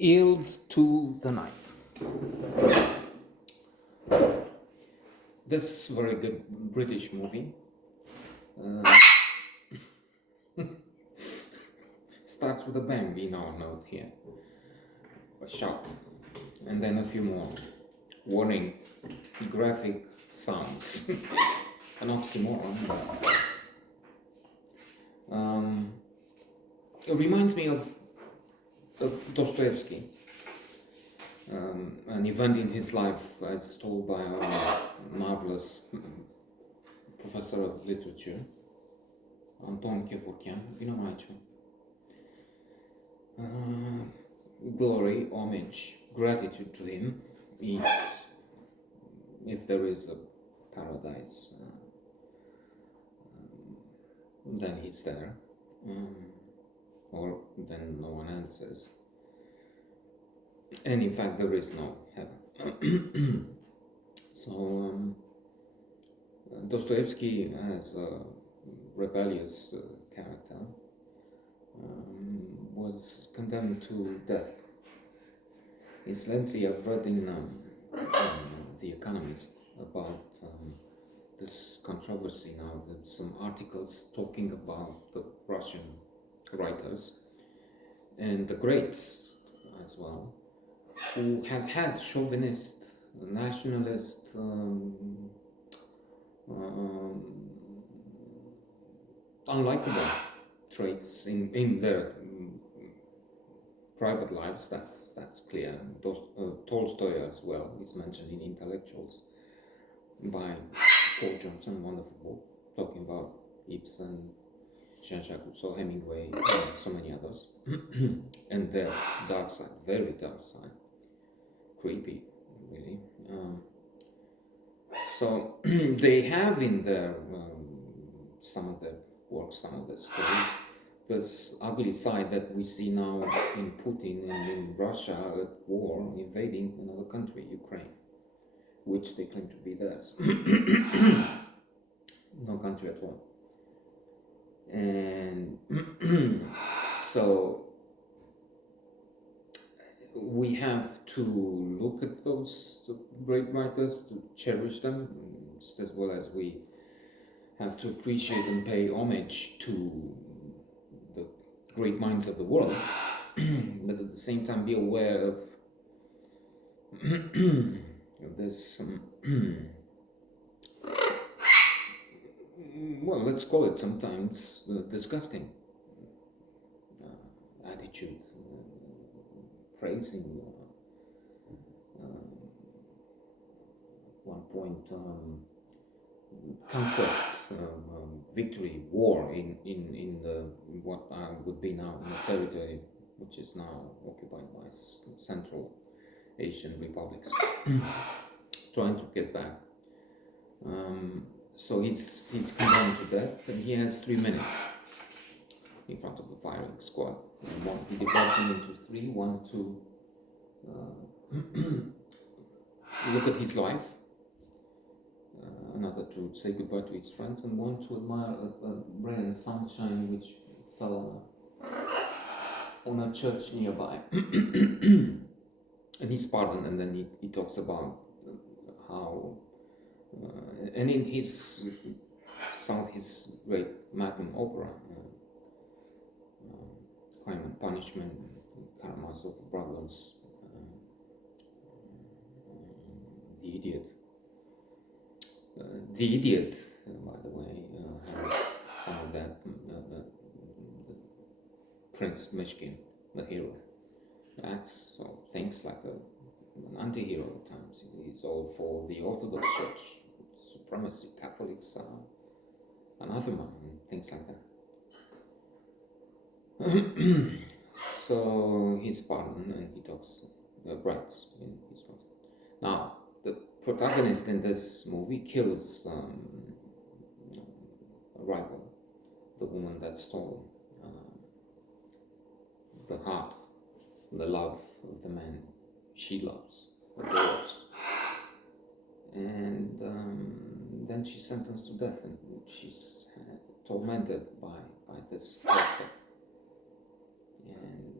Yield to the Night. This very good British movie uh, starts with a bang in our note here, a shot, and then a few more. Warning, graphic sounds. An oxymoron. It reminds me of Dostoevsky, an event in his life as told by our marvelous professor of literature, Anton Kevorkian. Vino aici. Glory, homage, gratitude to him, if there is a paradise, then he's there, or then no one answers. And in fact, there is no heaven. So Dostoevsky has a rebellious character, was condemned to death. Incidentally, I've read in The Economist about this controversy now. There's some articles talking about the Russian writers and the greats as well, who have had chauvinist, nationalist, unlikable traits in their private lives. That's clear. Tolstoy as well is mentioned in Intellectuals by Paul Johnson, wonderful book talking about Ibsen, Jean-Jacques Rousseau, Hemingway, and so many others, and their dark side, very dark side, creepy, really. So they have in their some of their works, some of their stories, this ugly side that we see now in Putin and in Russia at war, invading another country, Ukraine, which they claim to be theirs. No country at all. And so we have to look at those great writers, to cherish them, just as well as we have to appreciate and pay homage to the great minds of the world, but at the same time be aware of this well, let's call it sometimes disgusting attitude, praising one point conquest, victory, war in the what would be now in the territory which is now occupied by Central Asian republics, trying to get back. So he's condemned to death, and he has 3 minutes in front of the firing squad. And he divides them into three: one to look at his life, another to say goodbye to his friends, and one to admire a rain and sunshine which fell on a church nearby. And he's pardoned, and then he talks about how, and in his great magnum opera, Crime and Punishment, Karamazov Brothers, The Idiot. The Idiot, by the way, has some of that, Prince Mishkin, the hero, acts, so thinks like an anti-hero at times. He's all for the Orthodox Church, supremacy, Catholics, anathema, and things like that. So he's pardoned, and he talks rights in his words. Now, the protagonist in this movie kills a rival, the woman that stole the heart, the love of the man she loves, adores. And then she's sentenced to death, and she's tormented by this prospect. And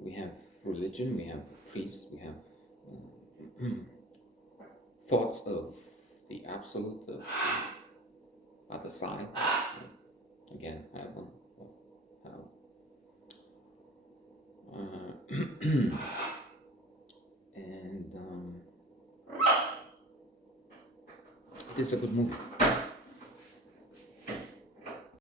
we have religion, we have priests, we have thoughts of the absolute, of the other side. Again, heaven, hell. And it's a good movie.